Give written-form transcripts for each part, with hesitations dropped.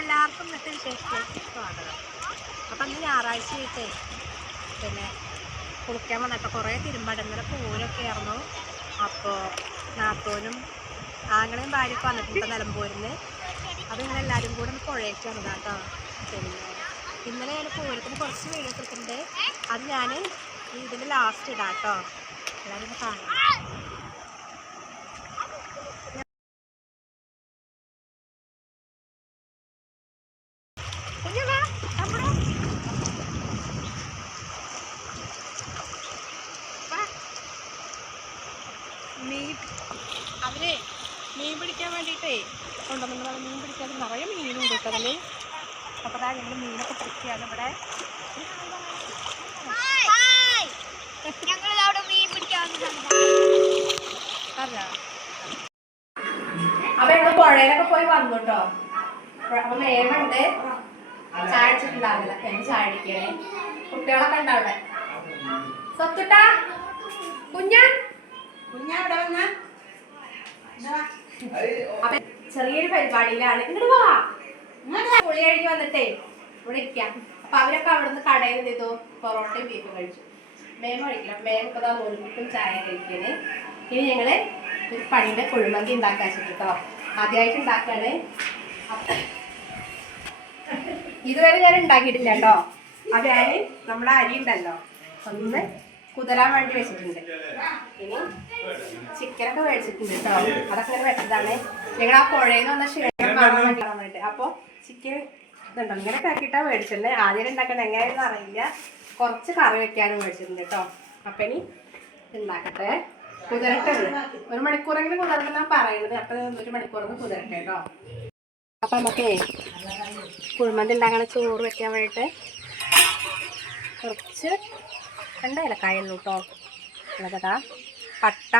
എല്ലാവർക്കും ഇന്നത്തെ വിശേഷത്തിലേക്ക് സ്വാഗതം. അപ്പം ഇന്ന് ഞായറാഴ്ച ആയിട്ടേ പിന്നെ കുളിക്കാൻ വന്നപ്പോൾ കുറേ തിരുമ്പടന്നര പൂരൊക്കെ ആയിരുന്നു. അപ്പോൾ നാത്തോനും ആങ്ങളെയും ഭാര്യയൊക്കെ വന്നിട്ടുണ്ട് നിലമ്പൂരിന്ന്. അതിങ്ങനെ എല്ലാവരും കൂടെ ഒന്ന് പുഴയ്ക്ക് വന്നതാണ് കേട്ടോ. പിന്നെ ഇന്നലെ ഞാൻ പൂരത്തിന് കുറച്ച് വീഡിയോസ് എടുത്തിട്ടുണ്ട്. അത് ഞാൻ ഇതിൻ്റെ ലാസ്റ്റ് ഇടാം കേട്ടോ. എല്ലാവരും കാണാം. അവരെ മീൻ പിടിക്കാൻ വേണ്ടിയിട്ടേ കൊണ്ടുവന്നു. മീൻ പിടിക്കാൻ നിറയെ മീനും ഉണ്ട് കേട്ടോ അതിൽ. അപ്പോൾ അതാ ഞങ്ങൾ മീനൊക്കെ പിടിക്കുകയാണ് ഇവിടെ. അപ്പൊ ഞങ്ങൾ പുഴയിലൊക്കെ പോയി വന്നു കേട്ടോ. അപ്പൊ മേമുണ്ട് ചായ അടിച്ചിട്ടുണ്ടാവില്ല. എന്നെ ചായ അടിക്കണേ. കുട്ടികളൊക്കെ ഉണ്ട് അവിടെ. സ്വത്തുട്ടാ കുഞ്ഞാ ഇവിടെ വന്ന അപ്പൊ ചെറിയൊരു പരിപാടിയിലാണ്. ഇങ്ങോട്ട് പോവാ. പുളി കഴിഞ്ഞ് വന്നിട്ടേ ഇവിടെ ഇരിക്കാം. അപ്പൊ അവരൊക്കെ അവിടെ നിന്ന് കടയിൽ എന്ത് ചെയ്തു, പൊറോട്ടയും ബീഫും കഴിച്ചു. മേമ കഴിക്കില്ല. മേമൊക്കെ നൂൽപ്പുട്ടും ചായ കഴിക്കാന്. ഇനി ഞങ്ങള് ഒരു പണിയുടെ കുഴിമന്തി ഉണ്ടാക്കാൻ വെച്ചിട്ടോ. ആദ്യമായിട്ട് ഉണ്ടാക്കാണ്. ഇതുവരെ ഞാൻ ഉണ്ടാക്കിയിട്ടില്ല കേട്ടോ. അത് ഞാൻ നമ്മുടെ അരി ഉണ്ടല്ലോ ഒന്ന് കുതിരാൻ വേണ്ടി വെച്ചിട്ടുണ്ട്. ഇനി ചിക്കനൊക്കെ മേടിച്ചിട്ടുണ്ട് കേട്ടോ. അതൊക്കെ ഇങ്ങനെ വെച്ചതാണ്. ഞങ്ങൾ ആ പുഴയിൽ നിന്ന് വന്ന ക്ഷീണം മാറാൻ വേണ്ടിയിട്ട്. അപ്പോൾ ചിക്കൻ ഇതുണ്ടോ ഇങ്ങനെയൊക്കെ ആക്കിയിട്ടാണ് മേടിച്ചിട്ടുണ്ട്. ആദ്യം ഉണ്ടാക്കണത് എങ്ങനെയാണെന്ന് അറിയില്ല. കുറച്ച് കറി വെക്കാനും മേടിച്ചിട്ടുണ്ട് കേട്ടോ. അപ്പം ഇനി ഉണ്ടാക്കട്ടെ. കുതിരട്ടെ. 1 മണിക്കൂറെങ്കിലും കുതിർന്നാണ് പറയുന്നത്. അപ്പം 1 മണിക്കൂറൊന്ന് കുതിരട്ടെ കേട്ടോ. അപ്പം നമുക്കേ കുഴിമന്തി ഉണ്ടാക്കണ ചോറ് വെക്കാൻ വേണ്ടിയിട്ട് കുറച്ച് 2 ഏലക്കായ ഉള്ളൂ കേട്ടോ. ഉള്ളതാ പട്ട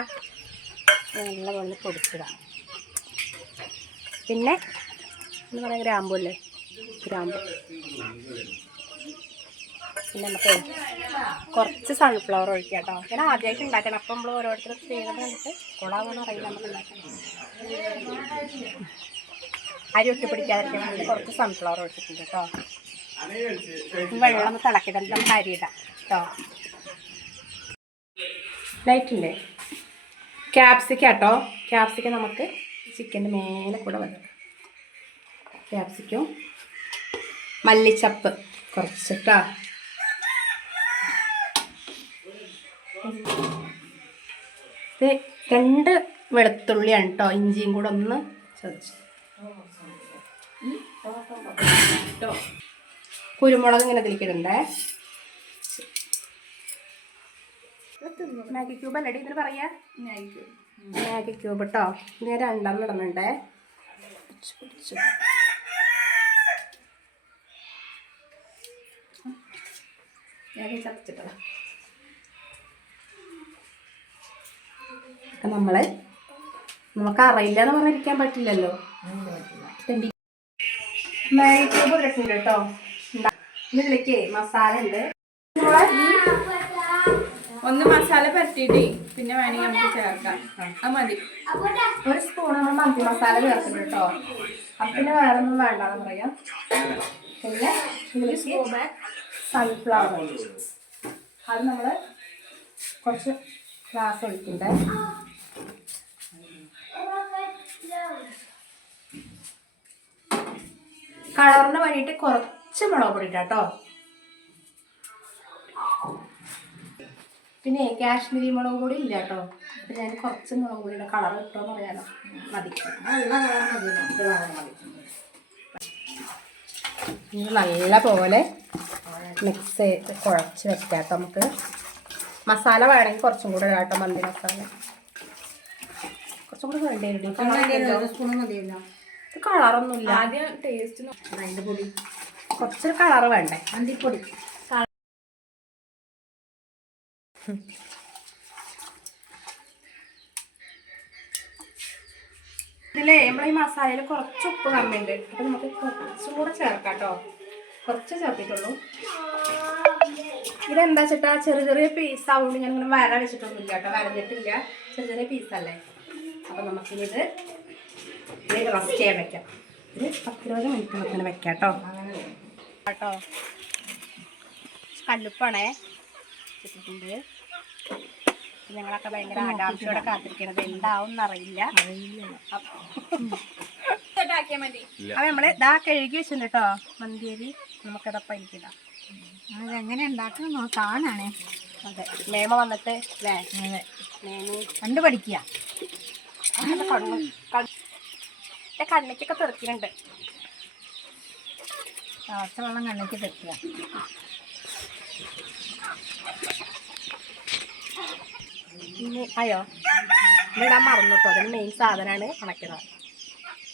നല്ലപോലെ പൊടിച്ചതാ. പിന്നെ എന്താ പറയുക, ഗ്രാമ്പൂ അല്ലേ, ഗ്രാമ്പൂ. പിന്നെ നമുക്ക് കുറച്ച് സൺഫ്ലവർ ഒഴിക്കാം കേട്ടോ. ഞാൻ ആദ്യമായിട്ട് ഉണ്ടാക്കണം. അപ്പം നമ്മൾ ഓരോരുത്തർ ചെയ്യുന്നത് കണ്ടിട്ട് കൊളാവെന്ന് അറിയില്ല. നമുക്ക് ഉണ്ടാക്കണം. അരി ഒട്ടി പിടിക്കാതിരിക്കാൻ വേണ്ടി കുറച്ച് സൺഫ്ലവർ ഒഴിച്ചിട്ടുണ്ട് കേട്ടോ. വെള്ളം ഒന്ന് തിളക്കിയിട്ട് നമുക്ക് അരി ഇടാം കേട്ടോ. ലൈറ്റില്ലേ ക്യാപ്സിക്കം കേട്ടോ. ക്യാപ്സിക്കം നമുക്ക് ചിക്കൻ്റെ മേലെ കൂടെ വരും. ക്യാപ്സിക്കം, മല്ലിച്ചപ്പ് കുറച്ചിട്ടാ. ഇത് 2 വെളുത്തുള്ളിയാണ് കേട്ടോ. ഇഞ്ചിയും കൂടെ ഒന്ന് ചതച്ച്. കുരുമുളക് ഇങ്ങനെ ഇതിലേക്കിടണ്ടേ. മാഗി ക്യൂബ് അല്ലടി ഇതിന് പറയാ. മാഗി ക്യൂബ് കേട്ടോ. ഞാൻ 2 ഇടുന്നുണ്ടേ. ചതച്ചിട്ടോ. നമുക്ക് അറിയില്ല എന്ന് പറഞ്ഞിരിക്കാൻ പറ്റില്ലല്ലോ. മാഗി ക്യൂബ് ഇട്ടിട്ടുണ്ട് കേട്ടോ. ഇതിലേക്ക് മസാല ഉണ്ട്. ഒന്ന് മസാല പരത്തിയിട്ട് പിന്നെ വേണമെങ്കിൽ നമുക്ക് ചേർക്കാം. അത് മതി. 1 സ്പൂൺ നമ്മൾ മന്തി മസാല ചേർത്തിട്ട് കേട്ടോ. അപ്പം പിന്നെ വേറെ ഒന്നും വേണ്ടെന്ന് പറയാം. പിന്നെ ഇതിലേക്ക് സൺഫ്ലവർ അത് നമ്മൾ കുറച്ച് ഗ്ലാസ് ഒഴിക്കണ്ടേ. കളറിന് വേണ്ടിയിട്ട് കുറച്ച് മുളക് പൊടി കേട്ടോ. പിന്നെ കാശ്മീരി മുളക് പൊടി ഇല്ല കേട്ടോ. അപ്പം ഞാൻ കുറച്ച് മുളക് പൊടിയുടെ കളർ കിട്ടുമെന്ന് പറയാനോ. മതി. നല്ല പോലെ മിക്സ് ചെയ്ത് കുഴച്ച് വെക്കാം കേട്ടോ. നമുക്ക് മസാല വേണമെങ്കിൽ കുറച്ചും കൂടെ കേട്ടോ. മന്തി മസാല കുറച്ചും കൂടെ വേണ്ടി. ഇത് കളറൊന്നുമില്ല. ആദ്യം ടേസ്റ്റ് അതിൻ്റെ പൊടി കുറച്ചൊരു കളറ് വേണ്ടേ. മന്തിപ്പൊടി ഇതിലേ നമ്മൾ ഈ മസാലയിൽ കുറച്ച് ഉപ്പ് കമ്മിയുണ്ട്. അപ്പം നമുക്ക് കുറച്ചും കൂടെ ചേർക്കാം കേട്ടോ. കുറച്ച് ചേർത്തിട്ടുള്ളൂ. ഇതെന്താ വെച്ചിട്ടാ ചെറിയ ചെറിയ പീസ് ആവുകൊണ്ട് ഞാനിങ്ങനെ വര വെച്ചിട്ടൊന്നുമില്ല കേട്ടോ. വരഞ്ഞിട്ടില്ല. ചെറിയ ചെറിയ പീസല്ലേ. അപ്പം നമുക്കിനി ഇത് റസ്റ്റ് ചെയ്യാൻ വെക്കാം. ഒരു 10-20 മിനിറ്റ് നമുക്ക് വെക്കാം കേട്ടോ. കേട്ടോ കല്ലുപ്പാണേ ഇട്ടിട്ടുണ്ട്. ഞങ്ങളൊക്കെ ഭയങ്കര ആകാംക്ഷയോടെ കാത്തിരിക്കണത് എന്താവും എന്നറിയില്ല. അപ്പൊ നമ്മള് ഇതാ കഴുകി വെച്ചിട്ടുണ്ട് കേട്ടോ മന്തിയരി. നമുക്കതപ്പം എനിക്കിടാം. അതെങ്ങനെ ഉണ്ടാക്കണം കാണാണേ. അതെ മേമ വന്നിട്ട് അല്ലേ മേമ കണ്ടു പഠിക്കുക. കണ്ണിക്കൊക്കെ തെറിക്കുന്നുണ്ട്. പച്ചവെള്ളം കണ്ണിക്ക് തെക്കുക. ഇനി അയ്യോ ഇടാൻ മറന്നു കേട്ടോ. അതിന് മെയിൻ സാധനമാണ് ഉണക്കുന്നത്.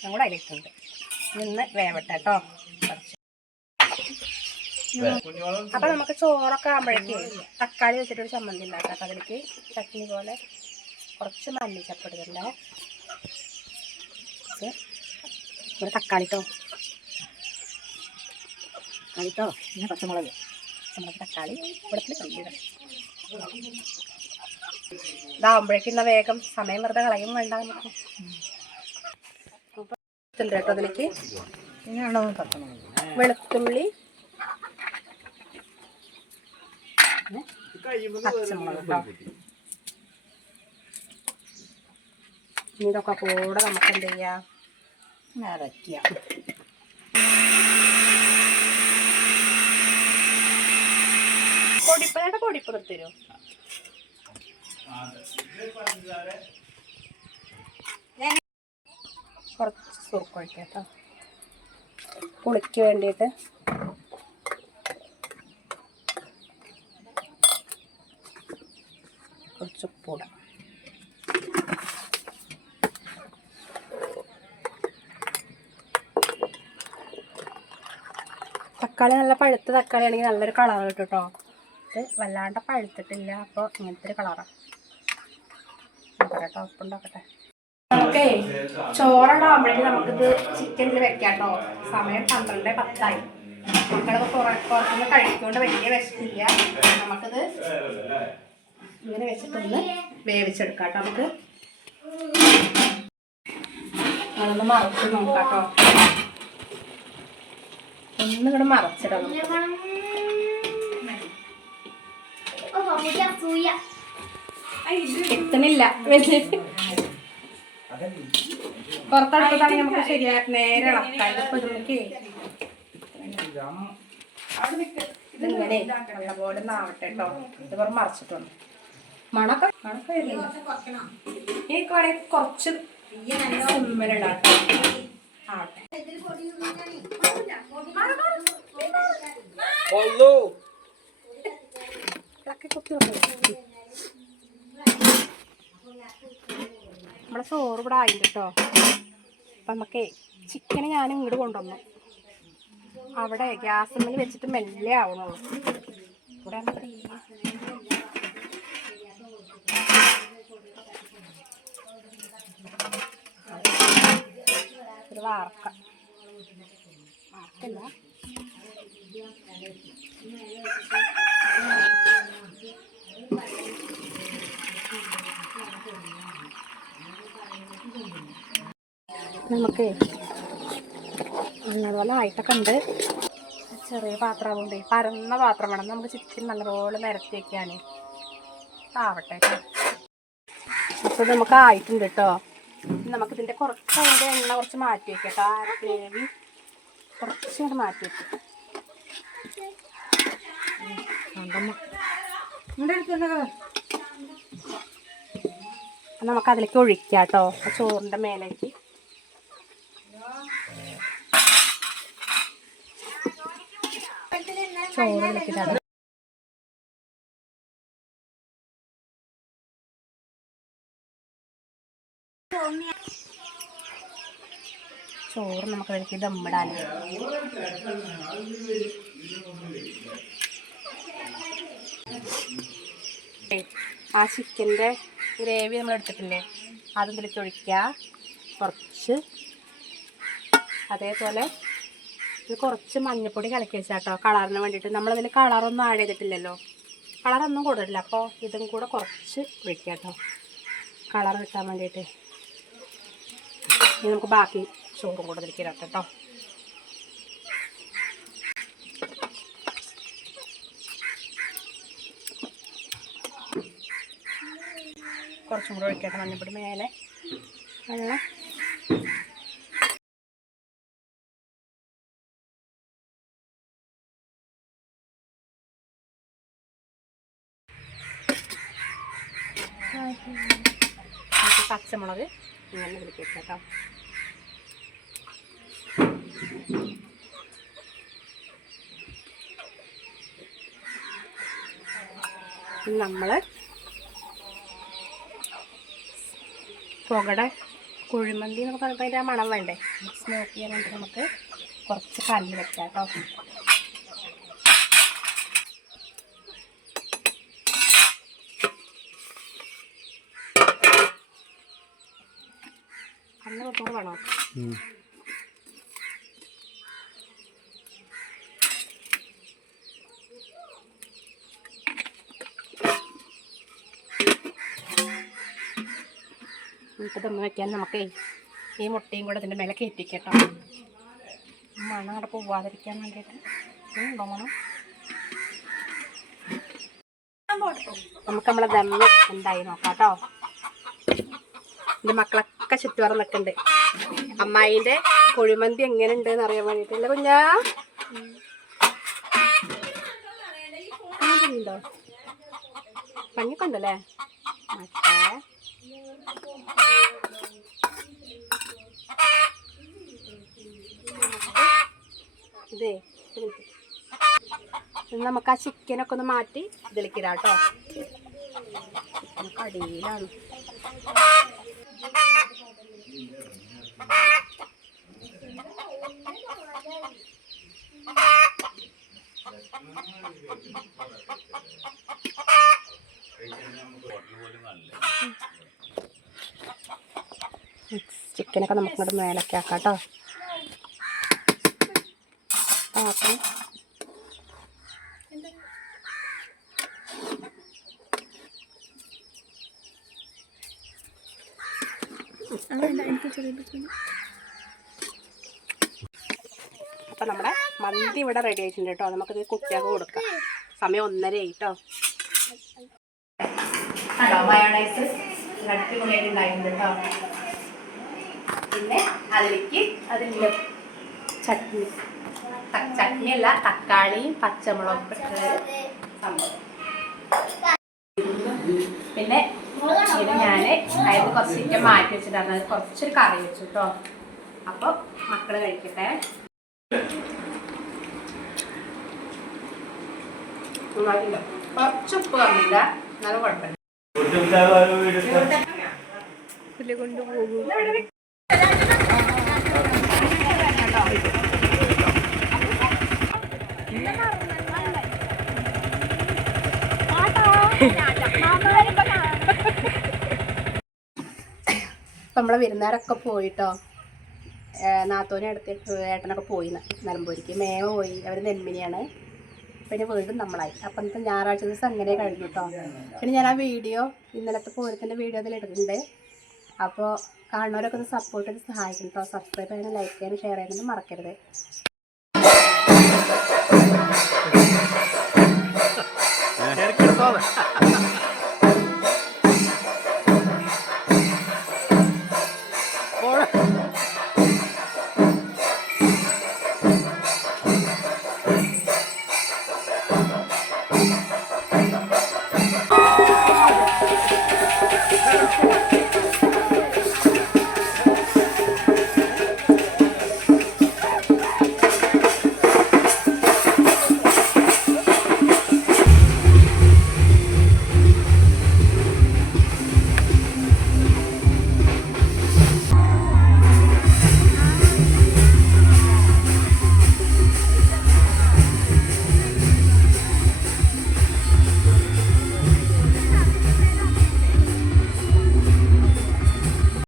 ഞാൻ കൂടെ അതിലിട്ടുണ്ട്. നിന്ന് വേവട്ടെ കേട്ടോ. അപ്പം നമുക്ക് ചോറൊക്കെ ആകുമ്പോഴേക്ക് തക്കാളി വെച്ചിട്ടൊരു ചമ്മന്തി ഉണ്ടാക്കാം. അപ്പം അതിലേക്ക് ചട്നി പോലെ കുറച്ച് മല്ലിച്ചപ്പെടുകയല്ലേ. ഒരു തക്കാളിട്ടോ പിന്നെ പച്ചമുളക് തക്കാളി വെളുത്തുള്ളി കല്ലിട. ഇതാകുമ്പോഴേക്കും വേഗം സമയം വെറുതെ കളയും വേണ്ട. നമുക്ക് ഉണ്ട് കേട്ടോ അതിലേക്ക് വെളുത്തുള്ളി പച്ചമുളക് കേട്ടോ. ഇതൊക്കെ കൂടെ നമുക്ക് എന്ത് ചെയ്യാം നിറയ്ക്കുക. പൊടിപ്പനയുടെ പൊടിപ്പ് നിർത്തരോ. കുറച്ച് സുർക്ക ഒഴിക്കാം കേട്ടോ പുളിക്ക് വേണ്ടിയിട്ട്. കുറച്ച് ഉപ്പിടാം. തക്കാളി നല്ല പഴുത്ത തക്കാളി ആണെങ്കിൽ നല്ലൊരു കളർ കിട്ടും കേട്ടോ. ഇത് വല്ലാണ്ട് പഴുത്തിട്ടില്ല. അപ്പോൾ ഇങ്ങനത്തെ ഒരു കളറാണ് കേട്ടോ. ഉപ്പുണ്ടാക്കട്ടെ. നമുക്കേ ചോറുണ്ടാകുമ്പോഴേക്ക് നമുക്കിത് ചിക്കനിൽ വെക്കാം കേട്ടോ. സമയം 12:10 മക്കളൊക്കെ പുറത്തുനിന്ന് കഴിക്കൊണ്ട് വലിയ വിശപ്പില്ല. നമുക്കിത് ഇങ്ങനെ വെച്ചിട്ടൊന്ന് വേവിച്ചെടുക്കാം കേട്ടോ. നമുക്ക് അതൊന്ന് മറച്ച് നോക്കാം കേട്ടോ. ഒന്നിങ്ങോട്ട് മറച്ചിടാം. എത്തണില്ല പുറത്തെടുത്തതാണെങ്കിൽ നമുക്ക് ശരിയാ നേരെ ഇളക്കാം. ഇപ്പൊ ഇതിലേക്ക് ഇതിങ്ങനെ നല്ലപോലെ നാവട്ടെ കേട്ടോ. ഇത് വെറും മറച്ചിട്ടുണ്ട്. മണക്ക വരുന്നില്ല. ഈ കടയിൽ കുറച്ച് ഉമ്മനിടാട്ടോ. ആവട്ടെ. നമ്മളെ ചോറ് ഇവിടെ ആയില്ല കേട്ടോ. അപ്പം നമുക്കേ ചിക്കന് ഞാൻ ഇങ്ങോട്ട് കൊണ്ടുവന്നു. അവിടെ ഗ്യാസിൽ വെച്ചിട്ട് മെല്ലെ ആവണുള്ളൂ. ഇവിടെ ഒരു വാർക്കല്ല നമുക്ക് നല്ലപോലെ ആയിട്ടൊക്കെ ഉണ്ട്. ചെറിയ പാത്രമുണ്ട്. പരന്ന പാത്രം വേണം നമുക്ക് ചിക്കൻ നല്ലപോലെ നിരത്തി വയ്ക്കാൻ. ആവട്ടെ. അപ്പോൾ നമുക്ക് ആയിട്ടുണ്ട് കേട്ടോ. നമുക്കിതിൻ്റെ കുറച്ച് അതിൻ്റെ എണ്ണ കുറച്ച് മാറ്റി വയ്ക്കാം കേട്ടോ. ഗ്രേവി കുറച്ച് കൂടെ മാറ്റി വയ്ക്കും. നമുക്ക് അതിലേക്ക് ഒഴിക്കാം കേട്ടോ. ചോറിൻ്റെ മേലേക്ക് ചോറ് ഇതിലേക്കിട്ടാണ്. ചോറ് നമുക്ക് അതിലേക്ക് ദമ്മിടാൻ. ആ ചിക്കൻ്റെ ഗ്രേവി നമ്മൾ എടുത്തിട്ടില്ലേ അതും ഇതിലേക്ക് ഒഴിക്കുക കുറച്ച്. അതേപോലെ ഇത് കുറച്ച് മഞ്ഞൾപ്പൊടി കലക്കി വെച്ചാൽ കേട്ടോ കളറിന് വേണ്ടിയിട്ട്. നമ്മളതിൽ കളറൊന്നും ആഡ് ചെയ്തിട്ടില്ലല്ലോ. കളറൊന്നും കൊടുത്തിട്ടില്ല. അപ്പോൾ ഇതും കൂടെ കുറച്ച് ഒഴിക്കുക കേട്ടോ കളർ കിട്ടാൻ വേണ്ടിയിട്ട്. ഇനി നമുക്ക് ബാക്കി ചോറും കൂടെ ഇതിലേക്ക് ഇടട്ടെ കേട്ടോ. കുറച്ചും കൂടെ ഒഴിക്കട്ടെ. മഞ്ഞപ്പൊടി മേലെ വെള്ളം. പച്ചമുളക് ഇങ്ങനെ ഇതിലേക്ക് വെക്കാം. നമ്മൾ പുകട കുഴിമന്തി എന്നൊക്കെ പറഞ്ഞപ്പോൾ അതിൻ്റെ ആ മണം വേണ്ടേ, സ്മോക്ക് ചെയ്യാൻ വേണ്ടി നമുക്ക് കുറച്ച് കല്ല് വെക്കാം കേട്ടോ. കല്ല് കുറച്ചുകൂടെ വേണോ? എന്നിട്ട് തന്നു വയ്ക്കാൻ നമുക്ക് ഈ മുട്ടയും കൂടെ ഇതിൻ്റെ മേലെ കയറ്റിക്കട്ടോ. മണം അവിടെ പോവാതിരിക്കാൻ വേണ്ടിയിട്ട്. ഉണ്ടോ മണം? നമുക്ക് നമ്മളെ ദമ്മ് എന്തായി നോക്കാം കേട്ടോ. എൻ്റെ മക്കളൊക്കെ ചുറ്റുപാടും നിൽക്കുന്നുണ്ട്. അമ്മായിൻ്റെ കുഴിമന്തി എങ്ങനെ ഉണ്ടെന്ന് അറിയാൻ വേണ്ടിയിട്ടില്ല കുഞ്ഞാ. ഉണ്ടോ പഞ്ഞിക്കൊണ്ടല്ലേ മറ്റേ ഇതേ. നമുക്ക് ആ ചിക്കനൊക്കെ ഒന്ന് മാറ്റി ഇതിലേക്ക് ഇടാം കേട്ടോ. കടിയിലാണ്. ചിക്കനൊക്കെ നമുക്കിങ്ങോട്ട് മേലൊക്കെ ആക്കാം കേട്ടോ. ആക്കാം. അപ്പം നമ്മുടെ മന്തി ഇവിടെ റെഡി ആയിട്ടുണ്ട് കേട്ടോ. നമുക്കിത് കുട്ടികൾക്ക് കൊടുക്കാം. സമയം 1:30 കേട്ടോ. ഹലോ, മയോണൈസ് അടിപൊളിയായിട്ട് ഉണ്ടായിട്ടുണ്ട് കേട്ടോ. പിന്നെ അതിൻ്റെ ചട്നിയല്ല, തക്കാളിയും പച്ചമുളകും സംഭവം. പിന്നെ ഇത് ഞാൻ അതിന് കുറച്ച് ചിക്കൻ മാറ്റി വെച്ചിട്ടാണ്. അത് കുറച്ചൊരു കറി വെച്ചു കേട്ടോ. അപ്പോൾ മക്കൾ കഴിക്കട്ടെ. കുറച്ച് ഉപ്പ് കമ്മില്ല, എന്നാലും കുഴപ്പമില്ല. കൊണ്ടുപോകും. നമ്മളെ വിരുന്നുകാരൊക്കെ പോയിട്ടോ. നാത്തോനെ അടുത്ത് ഏട്ടനൊക്കെ പോയി നിലമ്പൂരിക്ക്. മേമ പോയി, അവർ നെന്മിനിയാണ്. പിന്നെ വീണ്ടും നമ്മളായി. അപ്പം ഇന്നത്തെ ഞായറാഴ്ച ദിവസം അങ്ങനെ കഴിഞ്ഞു കേട്ടോ. പിന്നെ ഞാൻ ആ വീഡിയോ ഇന്നലത്തെ പൂരത്തിൻ്റെ വീഡിയോ അതിൽ ഇട്ടിട്ടുണ്ട്. അപ്പോൾ കാണുന്നവരൊക്കെ ഒന്ന് സപ്പോർട്ട് ചെയ്ത് സഹായിക്കും കേട്ടോ. സബ്സ്ക്രൈബ് ചെയ്യാനും ലൈക്ക് ചെയ്യാനും ഷെയർ ചെയ്യാനും മറക്കരുത്.